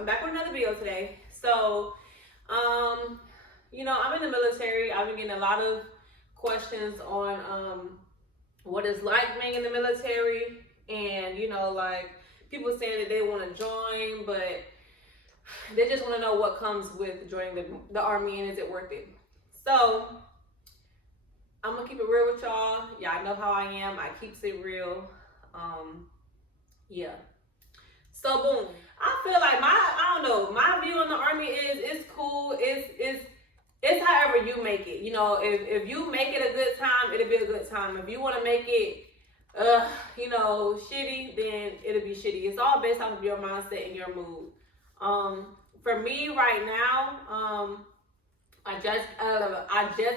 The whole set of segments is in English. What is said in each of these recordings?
I'm back with another video today. So, I'm in the military. I've been getting a lot of questions on what it's like being in the military, and like people saying that they want to join, but they just want to know what comes with joining the army and is it worth it. So, I'm gonna keep it real with y'all. Y'all know how I am. I keeps it real. Yeah. So boom. I feel like my view on the army is it's cool. It's however you make it. If you make it a good time, it'll be a good time. If you want to make it shitty, then it'll be shitty. It's all based off of your mindset and your mood. For me right now, I just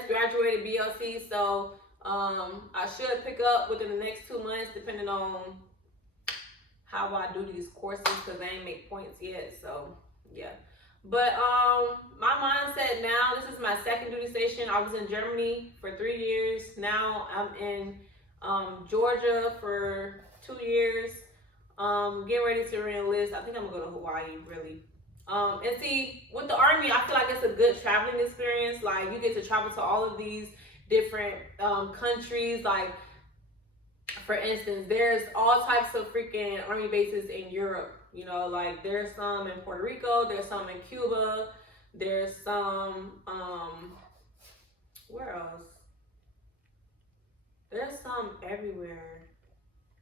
graduated BLC, so I should pick up within the next 2 months, depending on how I do these courses, because I ain't make points yet. So yeah, but my mindset now, this is my second duty station. I was in Germany for 3 years. Now I'm in Georgia for 2 years. Getting ready to re-enlist. I think I'm gonna go to Hawaii, really. And see, with the army, I feel like it's a good traveling experience. Like, you get to travel to all of these different countries. Like, for instance, there's all types of freaking army bases in Europe. Like there's some in Puerto Rico, there's some in Cuba, there's some, where else? There's some everywhere.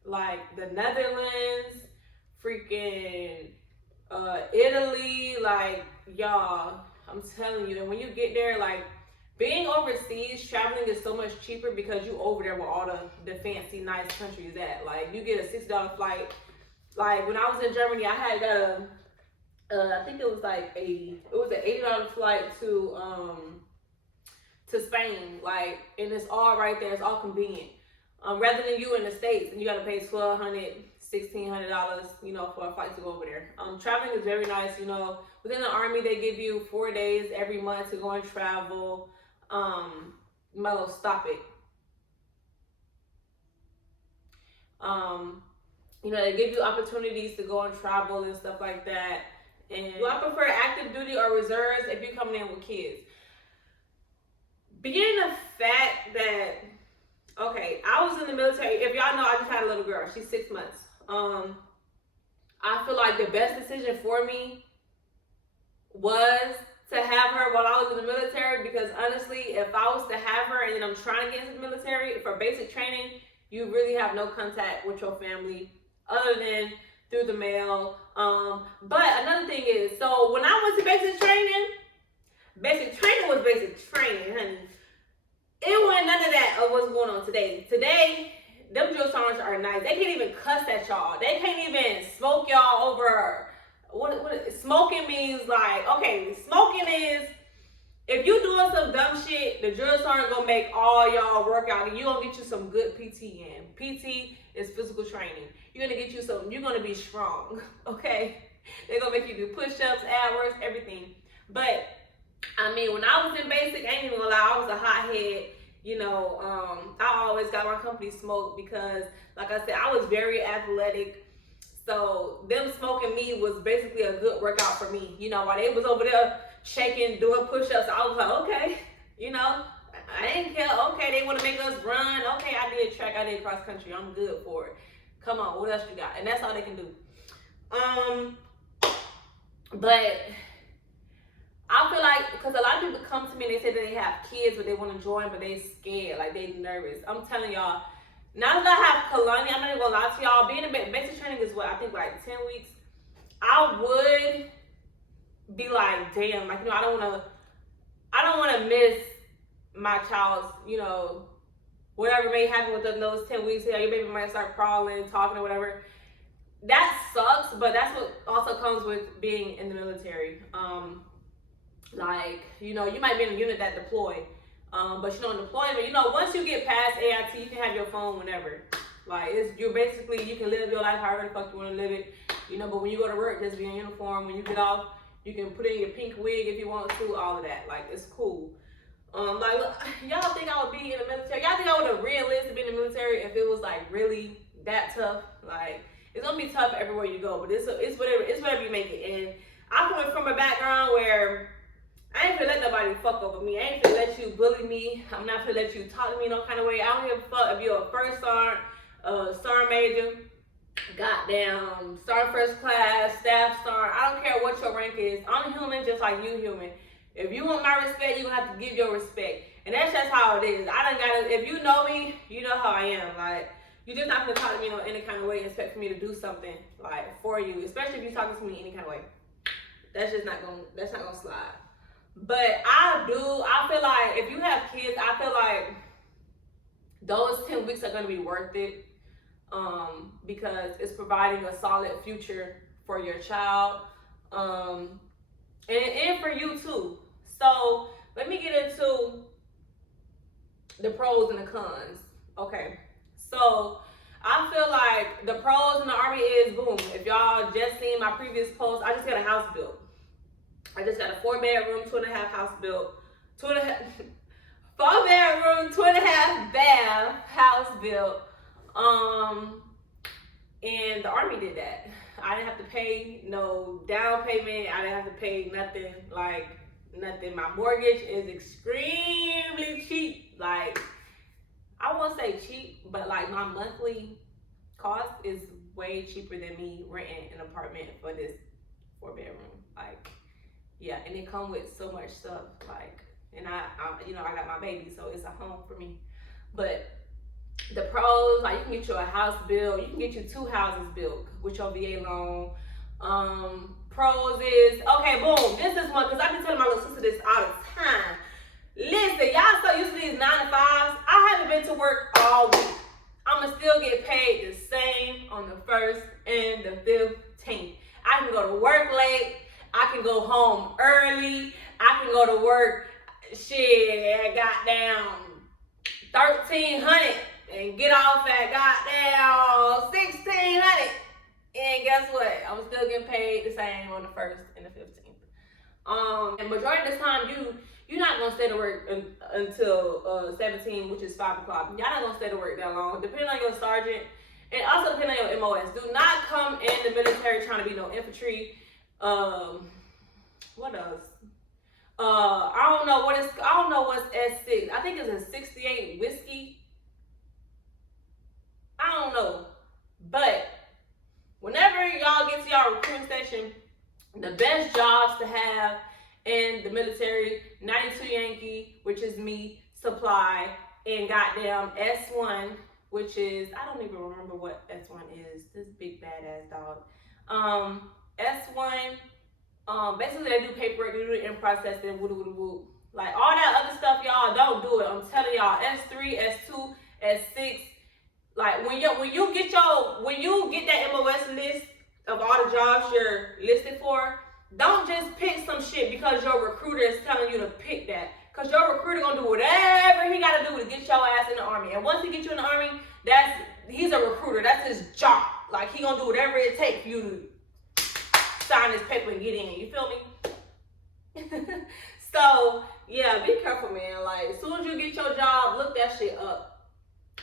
Like the Netherlands, freaking Italy, like, y'all, I'm telling you, and when you get there, like, being overseas, traveling is so much cheaper because you over there with all the fancy, nice countries at. Like, you get a $60 flight. Like, when I was in Germany, I had got I think it was like $80. It was an $80 flight to Spain. Like, and it's all right there. It's all convenient. Rather than you in the States, and you got to pay $1,200, $1,600, for a flight to go over there. Traveling is very nice. Within the army, they give you 4 days every month to go and travel. Mello, stop it. They give you opportunities to go and travel and stuff like that. And do I prefer active duty or reserves if you're coming in with kids? Being the fact that, okay, I was in the military. If y'all know, I just had a little girl. She's 6 months. I feel like the best decision for me was to have her while I was in the military, because honestly, if I was to have her and then I'm trying to get into the military for basic training, you really have no contact with your family other than through the mail. But another thing is, so when I went to basic training was basic training, honey. It wasn't none of that of what's going on today. Today, them drill sergeants are nice. They can't even cuss at y'all. They can't even smoke y'all over. What smoking means, like, okay, smoking is, if you doing some dumb shit, the drill sergeant gonna make all y'all work out, and you gonna get you some good PT in. PT is physical training. You're gonna be strong, okay? They're gonna make you do push-ups, ab works, everything. But I mean, when I was in basic, I ain't even gonna lie, I was a hothead. I always got my company smoked because, like I said, I was very athletic. So them smoking me was basically a good workout for me. While they was over there shaking, doing push-ups, I was like, okay, I didn't care. Okay, they want to make us run. Okay, I did track, I did cross country. I'm good for it. Come on, what else you got? And that's all they can do. But I feel like, because a lot of people come to me and they say that they have kids, but they want to join, but they scared, like they nervous. I'm telling y'all, now that I have Kalani, I'm not even gonna lie to y'all, being in basic training is what, I think like 10 weeks. I would be like, damn, like, I don't wanna miss my child's, whatever may happen within those 10 weeks. Your baby might start crawling, talking or whatever. That sucks, but that's what also comes with being in the military. Like, you might be in a unit that deploy, but in deployment, once you get past AIT, you can have your phone whenever. Like, you can live your life however the fuck you want to live it, but when you go to work, just be in uniform. When you get off, you can put in your pink wig if you want to, all of that. Like, it's cool. Like, y'all think I would be in the military? Y'all think I would have re-enlisted to be in the military if it was, like, really that tough? Like, it's gonna be tough everywhere you go, but it's whatever you make it. And I come from a background where I ain't finna let nobody fuck over me. I ain't finna let you bully me. I'm not finna let you talk to me no kind of way. I don't give a fuck if you're a first sergeant, sergeant major, goddamn sergeant first class, staff sergeant. I don't care what your rank is. I'm human just like you human. If you want my respect, you gonna have to give your respect. And that's just how it is. I done gotta, if you know me, you know how I am. Like, you're just not gonna talk to me in any kind of way and expect for me to do something, like, for you. Especially if you're talking to me any kind of way. That's not gonna slide. But I feel like if you have kids, I feel like those 10 weeks are gonna be worth it. Because it's providing a solid future for your child. And for you too. So let me get into the pros and the cons. Okay. So I feel like the pros in the Army is, boom, if y'all just seen my previous post, I just got a house built. I just got a 4-bedroom, 2.5 house built. 4-bedroom, 2.5 bath house built. And the Army did that. I didn't have to pay no down payment. I didn't have to pay nothing, like nothing. My mortgage is extremely cheap. Like, I won't say cheap, but like my monthly cost is way cheaper than me renting an apartment for this 4-bedroom. Like, yeah, and it come with so much stuff. Like, and I got my baby, so it's a home for me. But the pros, like, you can get you a house built, you can get you 2 houses built with your VA loan. Pros is, okay, boom, this is one, because I've been telling my little sister this all the time. Listen, y'all so used to these 9 to 5s. I haven't been to work all week. I'ma still get paid the same on the 1st and the 15th. I can go to work late, I can go home early, I can go to work, shit, goddamn 1,300 and get off at goddamn 1,600. And guess what? I'm still getting paid the same on the 1st and the 15th. And majority of the time, you're not gonna stay to work until 17, which is 5 o'clock. Y'all not gonna stay to work that long, depending on your sergeant, and also depending on your MOS. Do not come in the military trying to be no infantry. What else? I don't know what's S6. I think it's a 68 whiskey. I don't know. But whenever y'all get to y'all recruiting station, the best jobs to have in the military, 92 Yankee, which is me, supply, and goddamn S1, which is, I don't even remember what S1 is. This big badass dog. S1, basically they do paperwork, they do it in processing, woo. Like, all that other stuff, y'all, don't do it. I'm telling y'all, S3, S2, S6. Like, when you get that MOS list of all the jobs you're listed for, don't just pick some shit because your recruiter is telling you to pick that. Because your recruiter gonna do whatever he gotta do to get your ass in the Army. And once he gets you in the Army, he's a recruiter. That's his job. Like, he gonna do whatever it takes for you to sign this paper and get in. You feel me? So, yeah, be careful, man. Like, as soon as you get your job, look that shit up.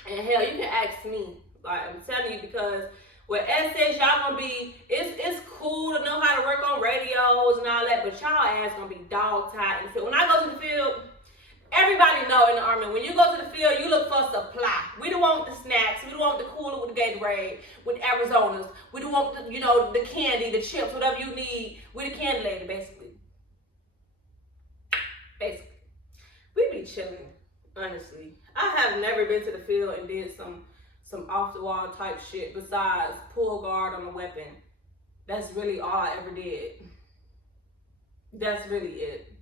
And hell, you can ask me. Like, I'm telling you, because with SS, y'all gonna be, it's cool to know how to work on radios and all that, but y'all ass gonna be dog tired in the field. When I go to the field, everybody know in the Army, when you go to the field, you look for supply. We don't want the snacks, we don't want the cooler with the Gatorade, with Arizonas. We don't want the, the candy, the chips, whatever you need. We the candy lady, basically. We be chilling, honestly. I have never been to the field and did some off the wall type shit besides pull guard on a weapon. That's really all I ever did. That's really it.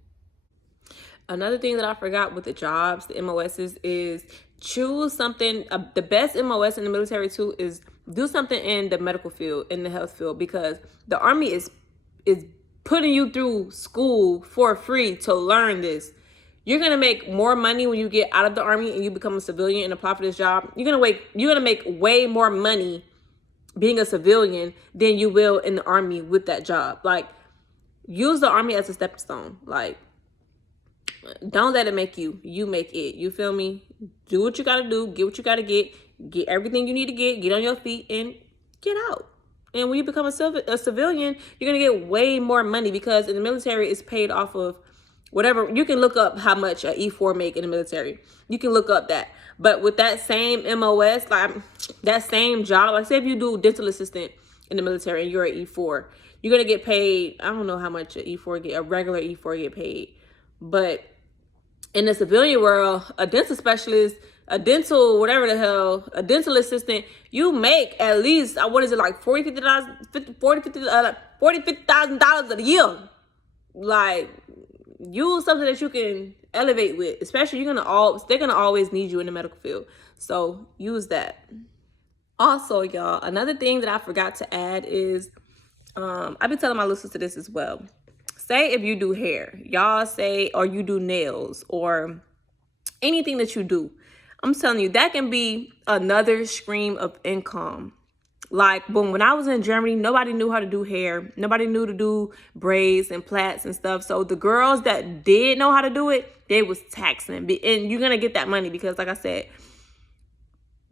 Another thing that I forgot with the jobs, the MOSs, is choose something. The best MOS in the military too is do something in the medical field, in the health field, because the Army is putting you through school for free to learn this. You're gonna make more money when you get out of the Army and you become a civilian and apply for this job. You're gonna make way more money being a civilian than you will in the Army with that job. Like, use the Army as a stepping stone. Like, don't let it make you. You make it. You feel me? Do what you gotta do. Get what you gotta get. Get everything you need to get. Get on your feet and get out. And when you become a civilian, you're going to get way more money, because in the military, it's paid off of whatever. You can look up how much an E4 make in the military. You can look up that. But with that same MOS, like that same job, like say if you do dental assistant in the military and you're an E4, you're going to get paid. I don't know how much a regular E4 get paid. But in the civilian world, a dental specialist, a dental, whatever the hell, a dental assistant, you make at least, what is it, like $50,000 a year. Like, use something that you can elevate with, especially they're gonna always need you in the medical field. So use that. Also, y'all, another thing that I forgot to add is, I've been telling my listeners to this as well. Say if you do hair, y'all say, or you do nails, or anything that you do, I'm telling you, that can be another stream of income. Like, boom, when I was in Germany, nobody knew how to do hair. Nobody knew to do braids and plaits and stuff. So the girls that did know how to do it, they was taxing. And you're going to get that money because, like I said,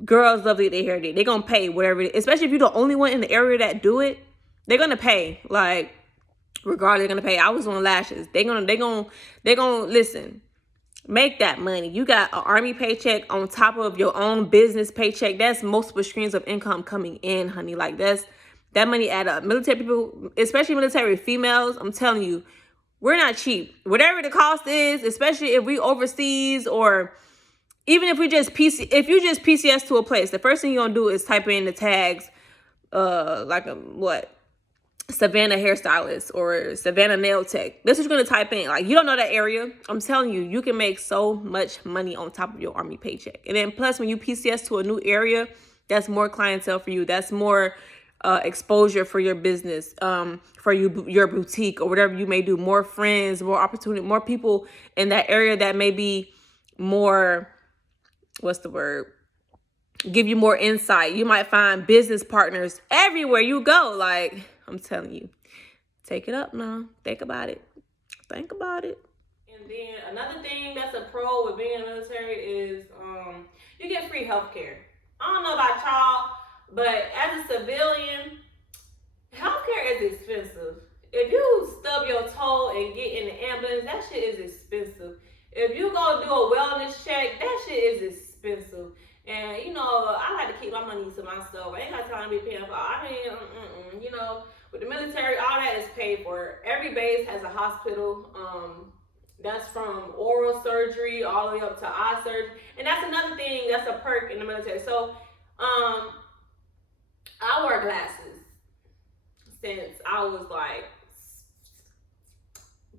girls love to get their hair did. They're going to pay whatever it is. Especially if you're the only one in the area that do it, they're going to pay. Like, regardless, they're going to pay. I was on lashes. They're going to listen. Make that money. You got an army paycheck on top of your own business paycheck. That's multiple streams of income coming in, honey. Like, that money add up. Military people, especially military females, I'm telling you, we're not cheap. Whatever the cost is, especially if we overseas, or even if you just PCS to a place, the first thing you're gonna do is type in the tags, Savannah hairstylist or Savannah nail tech. This is going to type in. Like, you don't know that area. I'm telling you, you can make so much money on top of your army paycheck. And then plus, when you PCS to a new area, that's more clientele for you. That's more exposure for your business, for your boutique or whatever you may do. More friends, more opportunity, more people in that area that may be more, give you more insight. You might find business partners everywhere you go. Like, I'm telling you, take it up now. Think about it. Think about it. And then another thing that's a pro with being in the military is you get free healthcare. I don't know about y'all, but as a civilian, healthcare is expensive. If you stub your toe and get in the ambulance, that shit is expensive. If you go do a wellness check, that shit is expensive. And, I like to keep my money to myself. I ain't got time to be paying for. With the military, all that is paid for. Every base has a hospital. That's from oral surgery all the way up to eye surgery. And that's another thing that's a perk in the military. So, I wear glasses since I was like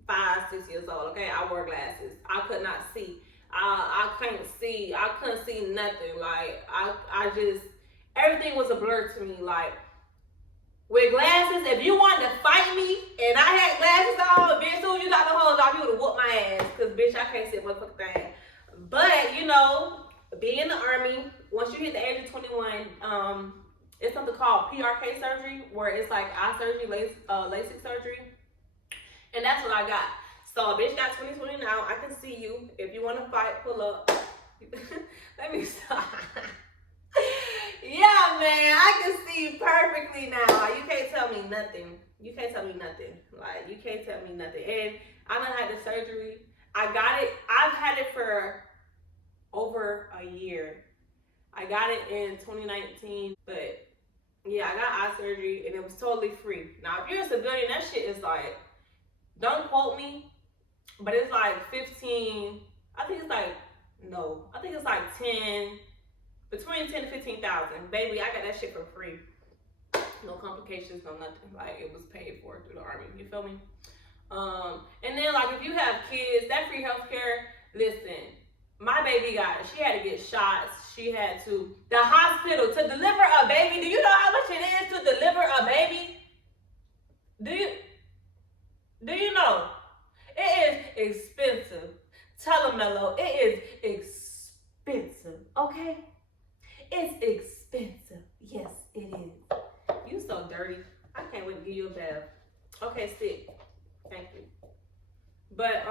5-6 years old. Okay, I wore glasses. I could not see. I couldn't see. I couldn't see nothing. Like, I just, everything was a blur to me. Like, with glasses, if you wanted to fight me and I had glasses on, bitch, as soon as you got the holes off, you would have whooped my ass. Because, bitch, I can't see a motherfucking thing. But, being in the Army, once you hit the age of 21, it's something called PRK surgery, where it's like eye surgery, LASIK surgery. And that's what I got. So, a bitch got 20/20 now. I can see you. If you want to fight, pull up. Let me stop. Yeah, man, I can see you perfectly now. Like, you can't tell me nothing. You can't tell me nothing. Like, you can't tell me nothing. And I done had the surgery. I got it. I've had it for over a year. I got it in 2019. But, yeah, I got eye surgery, and it was totally free. Now, if you're a civilian, that shit is like, don't quote me, but it's like 15, I think it's like 10, between 10 to 15,000. Baby, I got that shit for free. No complications, no nothing. Like, it was paid for through the Army. You feel me? And then, like, if you have kids, that free healthcare, listen, my baby got it. She had to get shots. She had to, the hospital, to deliver a baby. Do you know how much it is to deliver a baby? Do you know? It is expensive. Tell them, Mello, it is expensive, okay? It's expensive. Yes, it is. You so dirty. I can't wait to give you a bath. Okay, sit. Thank you. But,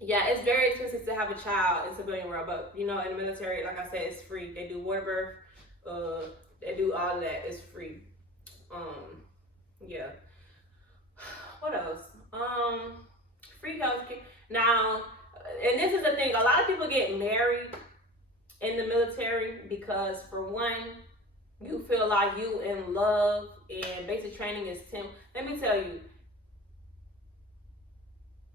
yeah, it's very expensive to have a child in civilian world. But, in the military, like I said, it's free. They do water birth. They do all of that. It's free. Yeah. What else? Free healthcare. Now, and this is the thing. A lot of people get married in the military because, for one, you feel like you in love, and basic training is 10. Let me tell you,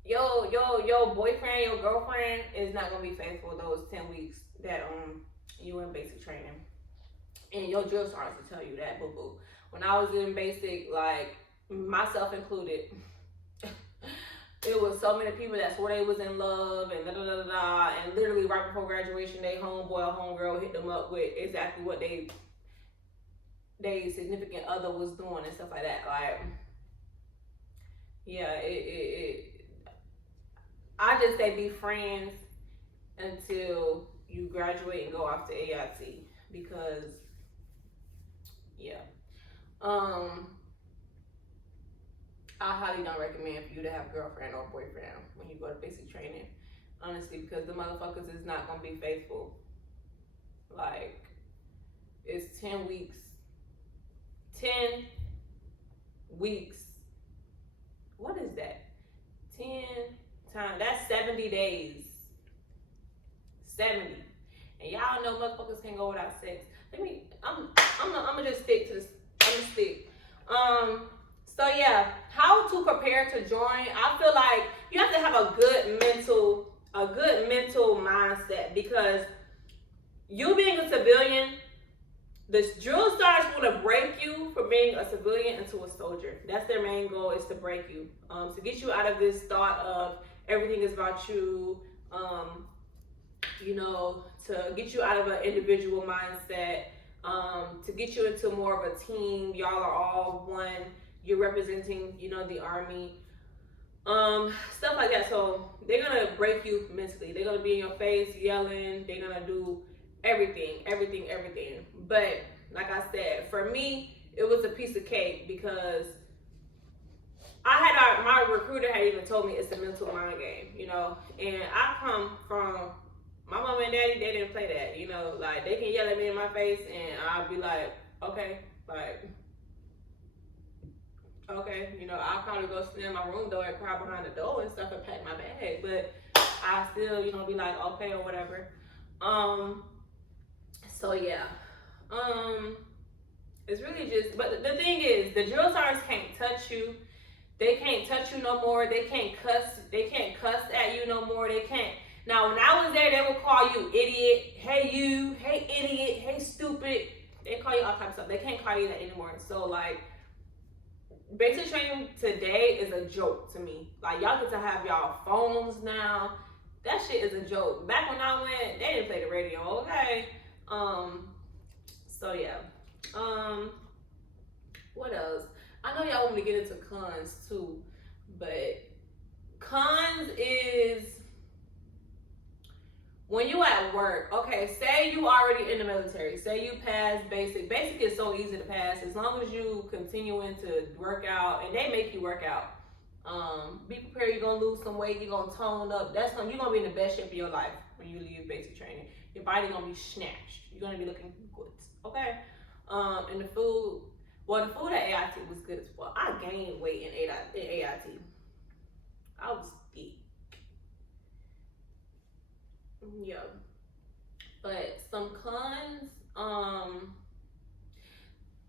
your boyfriend, your girlfriend is not gonna be faithful those 10 weeks that you in basic training. And your drill sergeant to tell you that, boo boo. When I was in basic, like myself included, it was so many people that swore they was in love and da da da da, and literally right before graduation, they homeboy or homegirl hit them up with exactly what they significant other was doing and stuff like that. Like, yeah, I just say be friends until you graduate and go off to AIT, because yeah, I highly don't recommend for you to have a girlfriend or boyfriend when you go to basic training, honestly, because the motherfuckers is not gonna be faithful. Like, it's 10 weeks. 10 weeks. What is that? 10 times. That's 70 days. 70. And y'all know motherfuckers can't go without sex. I'm gonna just stick to this. I'm gonna stick. So yeah, how to prepare to join. I feel like you have to have a good mental mindset, because you being a civilian, the drill sergeants want to break you from being a civilian into a soldier. That's their main goal, is to break you, to get you out of this thought of everything is about you, to get you out of an individual mindset, to get you into more of a team. Y'all are all one. You're representing, the Army, stuff like that. So they're gonna break you mentally. They're gonna be in your face yelling. They're gonna do everything. But like I said, for me, it was a piece of cake, because my recruiter had even told me it's a mental mind game, and I come from my mom and daddy. They didn't play that, like they can yell at me in my face and I'll be like, okay, like, okay, I'll probably go slam my room door and cry behind the door and stuff and pack my bag, but I still, be like, okay, or whatever. So yeah, it's really just, but the thing is, the drill sergeants can't touch you. They can't touch you no more. They can't cuss at you no more. They can't. Now, when I was there, they would call you idiot, hey you, hey idiot, hey stupid. They call you all types of stuff. They can't call you that anymore. So like, basic training today is a joke to me. Like, y'all get to have y'all phones now. That shit is a joke. Back when I went, they didn't play the radio, okay? So yeah. What else? I know y'all want me to get into cons too, but cons is when you at work. Okay, say you already in the military. Say you pass basic. Basic is so easy to pass as long as you continuing to work out, and they make you work out. Be prepared. You're gonna lose some weight. You're gonna tone up. You're gonna be in the best shape of your life when you leave basic training. Your body gonna be snatched. You're gonna be looking good. Okay. And the food. Well, the food at AIT was good as well. I gained weight in AIT. I was thick. Yeah. But some cons.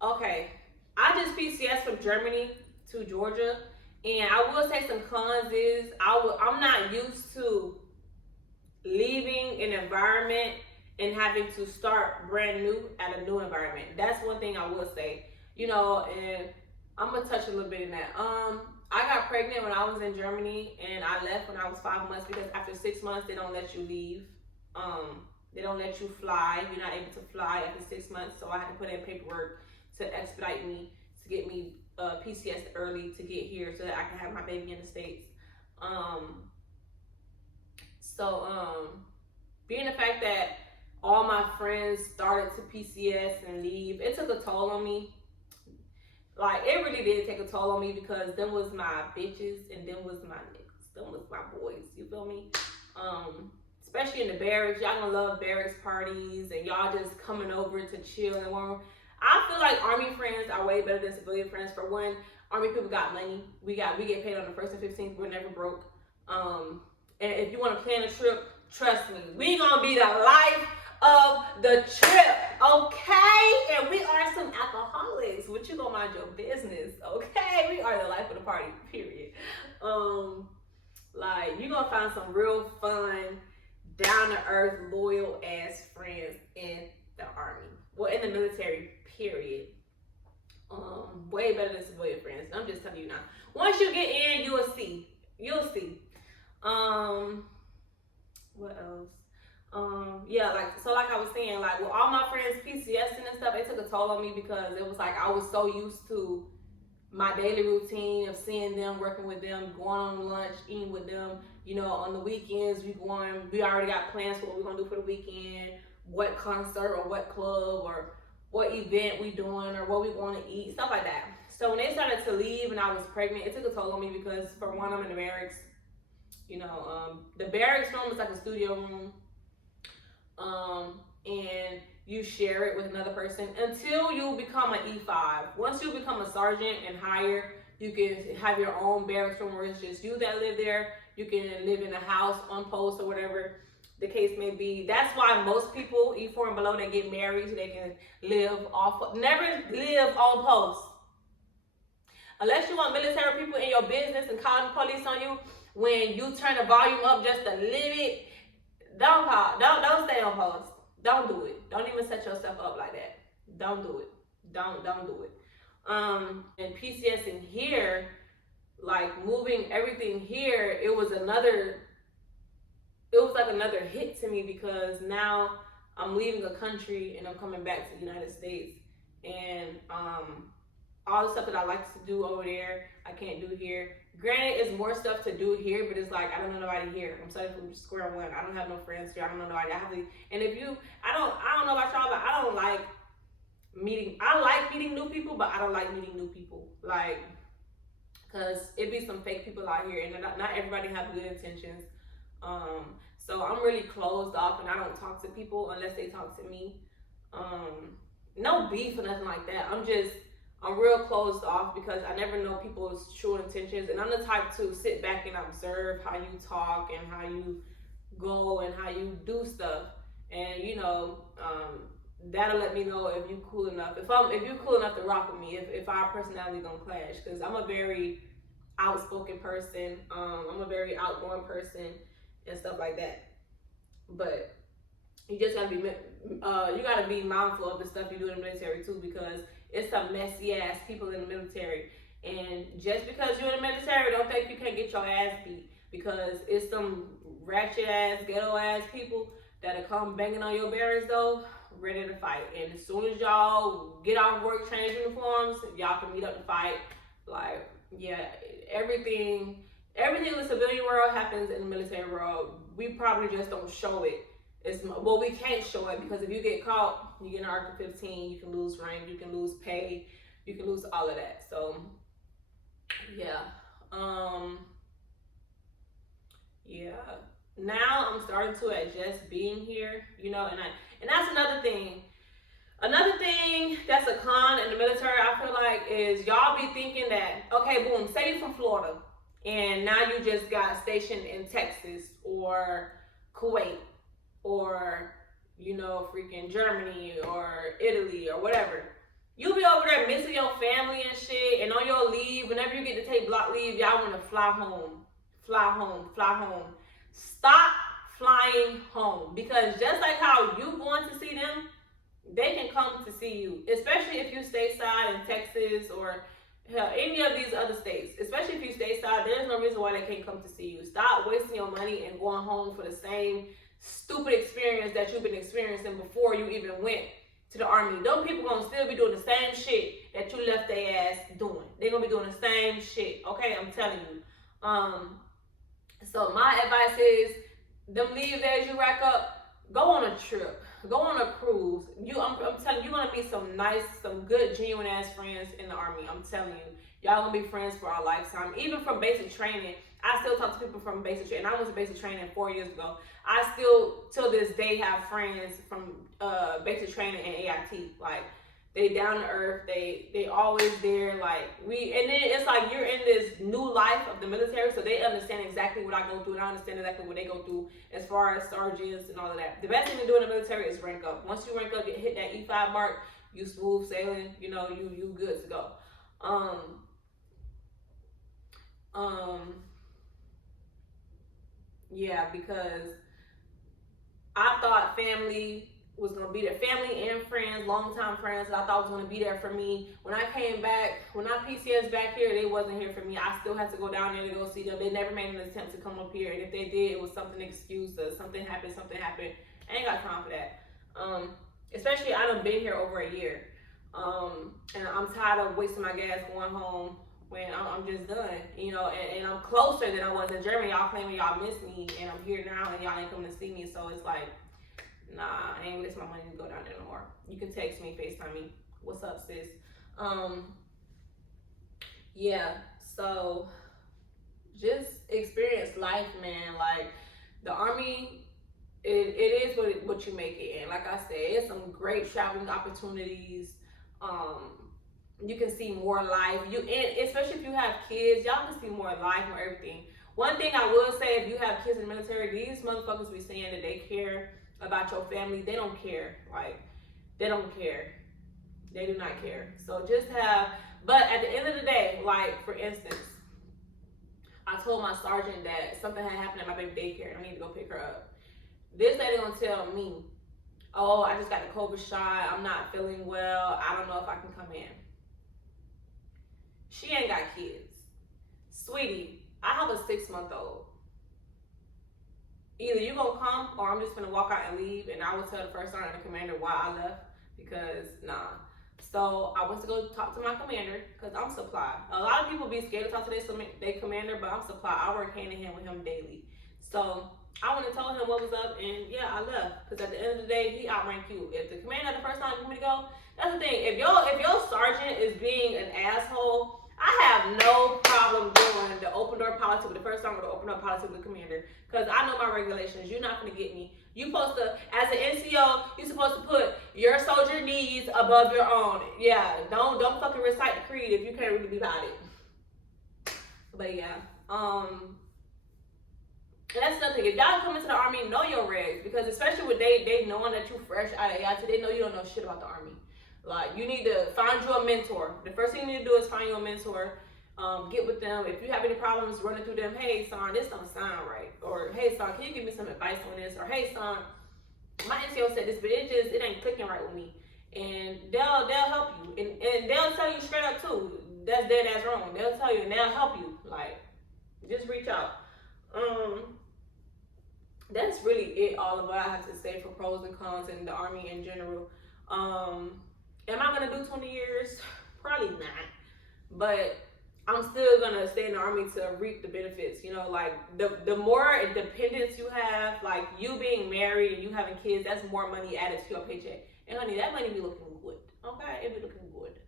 Okay. I just PCS from Germany to Georgia. And I will say some cons is I'm not used to leaving an environment and having to start brand new at a new environment. That's one thing I will say. And I'm gonna touch a little bit in that. I got pregnant when I was in Germany, and I left when I was 5 months, because after 6 months they don't let you leave. They don't let you fly. You're not able to fly after 6 months. So I had to put in paperwork to expedite me, to get me PCS early to get here so that I can have my baby in the States. Being the fact that all my friends started to PCS and leave, it took a toll on me. Like, it really did take a toll on me, because them was my bitches and them was my niggas. Them was my boys, you feel me? Especially in the barracks. Y'all gonna love barracks parties and y'all just coming over to chill and warm. I feel like Army friends are way better than civilian friends. For one, Army people got money. We get paid on the 1st and 15th. We're never broke. And if you want to plan a trip, trust me, we gonna be the life of the trip, okay? And we are some alcoholics, but you gonna mind your business, okay? We are the life of the party, period. Like, you gonna find some real fun, down to earth, loyal ass friends in the Army. Well, in the military, period. Way better than civilian friends. I'm just telling you now. Once you get in, you will see. You'll see. What else? Yeah, like I was saying, like with all my friends PCS and stuff, it took a toll on me because it was like I was so used to my daily routine of seeing them, working with them, going on lunch, eating with them. You know, on the weekends we already got plans for what we're gonna do for the weekend, what concert or what club or what event we doing or what we want to eat, stuff like that. So when they started to leave and I was pregnant, it took a toll on me because for one, I'm in the barracks. You know, the barracks room is like a studio room. And you share it with another person until you become an E5. Once you become a sergeant and higher, you can have your own barracks room where it's just you that live there. You can live in a house on post or whatever the case may be. That's why most people, E4 and below, they get married so they can never live on post. Unless you want military people in your business and calling the police on you when you turn the volume up just a little bit, don't stay on post. Don't do it. Don't even set yourself up like that. Don't do it. Don't do it. And PCS in here, like moving everything here, it was like another hit to me because now I'm leaving a country and I'm coming back to the United States. And all the stuff that I like to do over there, I can't do here. Granted, it's more stuff to do here, but it's like I don't know nobody here. I'm starting from square one. I don't have no friends here. I don't know nobody. And I don't know about y'all, but I don't like meeting. I like meeting new people, but I don't like meeting new people. Like, cause it be some fake people out here, and not everybody have good intentions. So I'm really closed off, and I don't talk to people unless they talk to me. No beef or nothing like that. I'm real closed off because I never know people's true intentions, and I'm the type to sit back and observe how you talk and how you go and how you do stuff, and you know, that'll let me know if you cool enough. If you cool enough to rock with me, if our personality don't clash, because I'm a very outspoken person, I'm a very outgoing person and stuff like that. But you just gotta be mindful of the stuff you do in the military too, because it's some messy ass people in the military. And just because you're in the military, don't think you can't get your ass beat, because it's some ratchet ass, ghetto ass people that'll come banging on your barracks though, ready to fight. And as soon as y'all get off work, change uniforms, y'all can meet up to fight. Like, yeah, everything in the civilian world happens in the military world. We probably just don't show it. We can't show it because if you get caught, you get an Article 15, you can lose rank, you can lose pay, you can lose all of that. So, yeah. Yeah. Now I'm starting to adjust being here, you know, and that's another thing. Another thing that's a con in the military, I feel like, is y'all be thinking that, okay, boom, say you're from Florida, and now you just got stationed in Texas or Kuwait, or, you know, freaking Germany or Italy or whatever. You be over there missing your family and shit, and on your leave, whenever you get to take block leave, y'all want to fly home. Stop flying home, because just like how you going to see them, they can come to see you, especially if you stateside in Texas or hell, any of these other states. Especially if you stateside, there's no reason why they can't come to see you. Stop wasting your money and going home for the same stupid experience that you've been experiencing before you even went to the Army. Those people gonna still be doing the same shit that you left their ass doing. They're gonna be doing the same shit, okay? I'm telling you. So my advice is, them leave days you rack up, go on a trip, go on a cruise. I'm telling you, you're gonna meet some good, genuine ass friends in the Army. I'm telling you, y'all gonna be friends for a lifetime. Even from basic training, I still talk to people from basic training. I went to basic training 4 years ago. I still, till this day, have friends from basic training and AIT. Like, They down to earth. They always there. Like and then it's like you're in this new life of the military, so they understand exactly what I go through, and I understand exactly what they go through as far as sergeants and all of that. The best thing to do in the military is rank up. Once you rank up, you hit that E5 mark, you smooth sailing. You know, you good to go. Yeah, because I thought family was gonna be there, family and friends, longtime friends that I thought was gonna be there for me. When I came back, when I PCS back here, they wasn't here for me. I still had to go down there to go see them. They never made an attempt to come up here, and if they did, it was something excuse or something happened. I ain't got time for that. Especially I done been here over a year, and I'm tired of wasting my gas going home when I'm just done, you know, and I'm closer than I was in Germany. Y'all claiming y'all miss me, and I'm here now, and y'all ain't coming to see me, so it's like, nah, I ain't wasting my money to go down there no more. You can text me, FaceTime me. What's up, sis? Yeah, so just experience life, man. Like, the Army, it is what you make it. And like I said, it's some great traveling opportunities. You can see more life. And especially if you have kids, y'all can see more life, more everything. One thing I will say, if you have kids in the military, these motherfuckers be saying that they care about your family. They don't care. Like, they don't care. They do not care. So just but at the end of the day, like, for instance, I told my sergeant that something had happened at my baby daycare and I need to go pick her up. This lady gonna tell me, oh, I just got a COVID shot, I'm not feeling well, I don't know if I can come in. She ain't got kids. Sweetie, I have a 6-month-old. Either you gonna come or I'm just gonna walk out and leave, and I will tell the first sergeant and the commander why I left, because nah. So I went to go talk to my commander, because I'm supply. A lot of people be scared to talk to their commander, but I'm supply. I work hand in hand with him daily. So I went and told him what was up, and yeah, I left. Because at the end of the day, he outranked you. If the commander the first time you want me to go, that's the thing. If your sergeant is being an asshole, I have no problem doing the open door policy with the first time with the open door policy with the commander, because I know my regulations. You're not gonna get me. You supposed to, as an NCO, you're supposed to put your soldier needs above your own. Yeah, don't fucking recite the creed if you can't really be about it. But yeah, and that's nothing. If y'all come into the Army, know your regs, because especially with they knowing that you fresh out of YT, they know you don't know shit about the Army. Like, you need to find you a mentor. The first thing you need to do is find you a mentor. Get with them. If you have any problems running through them, hey, son, this don't sound right. Or, hey, son, can you give me some advice on this? Or, hey, son, my NCO said this, but it ain't clicking right with me. And they'll help you. And they'll tell you straight up, too. That's dead, that's wrong. They'll tell you, and they'll help you. Like, just reach out. That's really it, all of what I have to say for pros and cons in the Army in general. Am I gonna do 20 years? Probably not. But I'm still gonna stay in the Army to reap the benefits. You know, like the more independence you have, like you being married and you having kids, that's more money added to your paycheck. And honey, that money be looking good. Okay, it be looking good.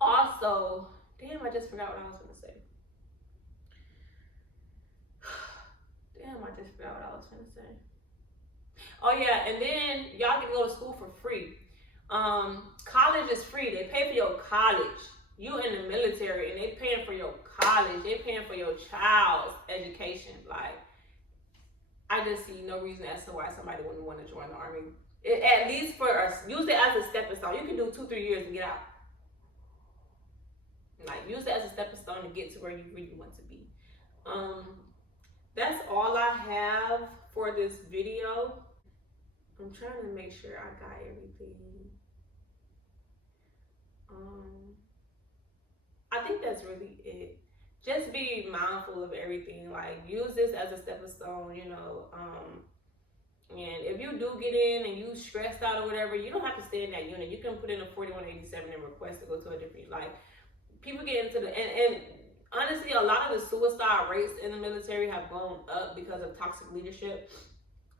Also, damn, I just forgot what I was gonna say. Damn, I just forgot what I was gonna say. Oh yeah, and then y'all can go to school for free. College is free. They pay for your college. You in the military and they paying for your college. They paying for your child's education. Like, I just see no reason as to why somebody wouldn't want to join the Army. At least for us, use it as a stepping stone. You can do 2-3 years and get out. Like, use it as a stepping stone to get to where you really want to be. That's all I have for this video. I'm trying to make sure I got everything. I think that's really it. Just be mindful of everything. Like, use this as a stepping stone, you know. And if you do get in and you stressed out or whatever, you don't have to stay in that unit. You can put in a 4187 and request to go to a different, like, people get into the, and honestly, a lot of the suicide rates in the military have gone up because of toxic leadership.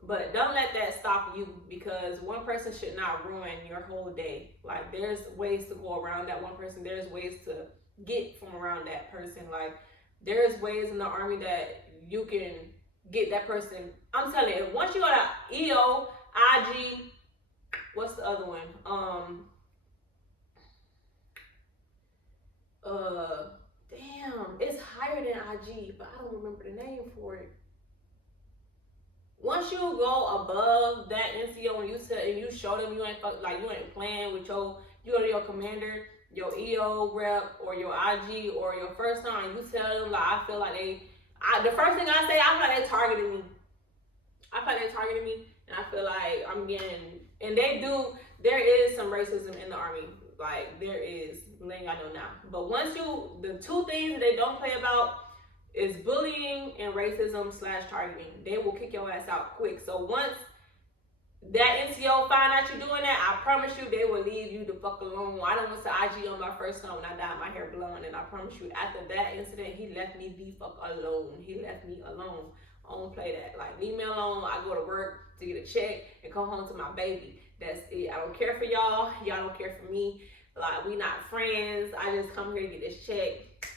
But don't let that stop you, because one person should not ruin your whole day. Like, there's ways to go around that one person. There's ways to get from around that person. Like, there's ways in the Army that you can get that person. I'm telling you, once you go to EO, IG, what's the other one? Damn, it's higher than IG, but I don't remember the name for it. Once you go above that NCO and you show them you ain't playing with you go to your commander, your EO rep, or your IG, or your first time, you tell them, like, I feel like the first thing I say, I feel like they targeted me. And I feel like I'm getting, and there is some racism in the Army. Like, there is, letting y'all know now. But once the two things that they don't play about is bullying and racism / targeting. They will kick your ass out quick. So once that NCO find out you're doing that, I promise you they will leave you the fuck alone. I done went to IG on my first time when I dyed my hair blonde, and I promise you after that incident, he left me the fuck alone. He left me alone. I don't play that. Like, leave me alone. I go to work to get a check and come home to my baby. That's it. I don't care for y'all. Y'all don't care for me. Like, we not friends. I just come here to get this check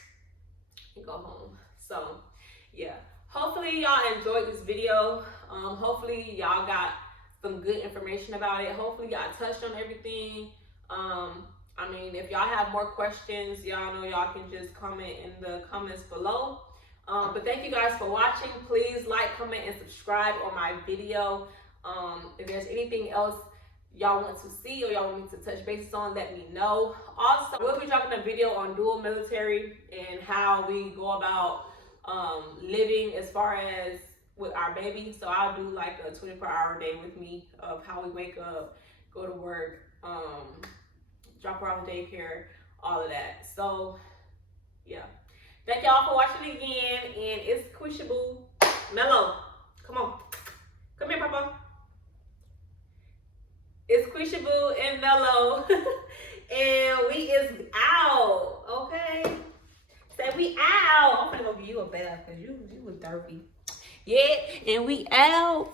and go home. So, yeah. Hopefully y'all enjoyed this video. Hopefully y'all got some good information about it. Hopefully I touched on everything. I mean, if y'all have more questions, y'all know y'all can just comment in the comments below. But thank you guys for watching. Please like, comment, and subscribe on my video. If there's anything else y'all want to see or y'all want me to touch bases on, let me know. Also, we'll be dropping a video on dual military and how we go about living as far as with our baby. So I'll do like a 24-hour day with me of how we wake up, go to work, drop her off daycare, all of that. So yeah, thank y'all for watching again. And it's Quisha Boo. Mello, come here, Papa. It's Quisha Boo and Mello. And we is out, okay? Say we out. I'm gonna go give you a bath because you was dirty. Yeah, and we out.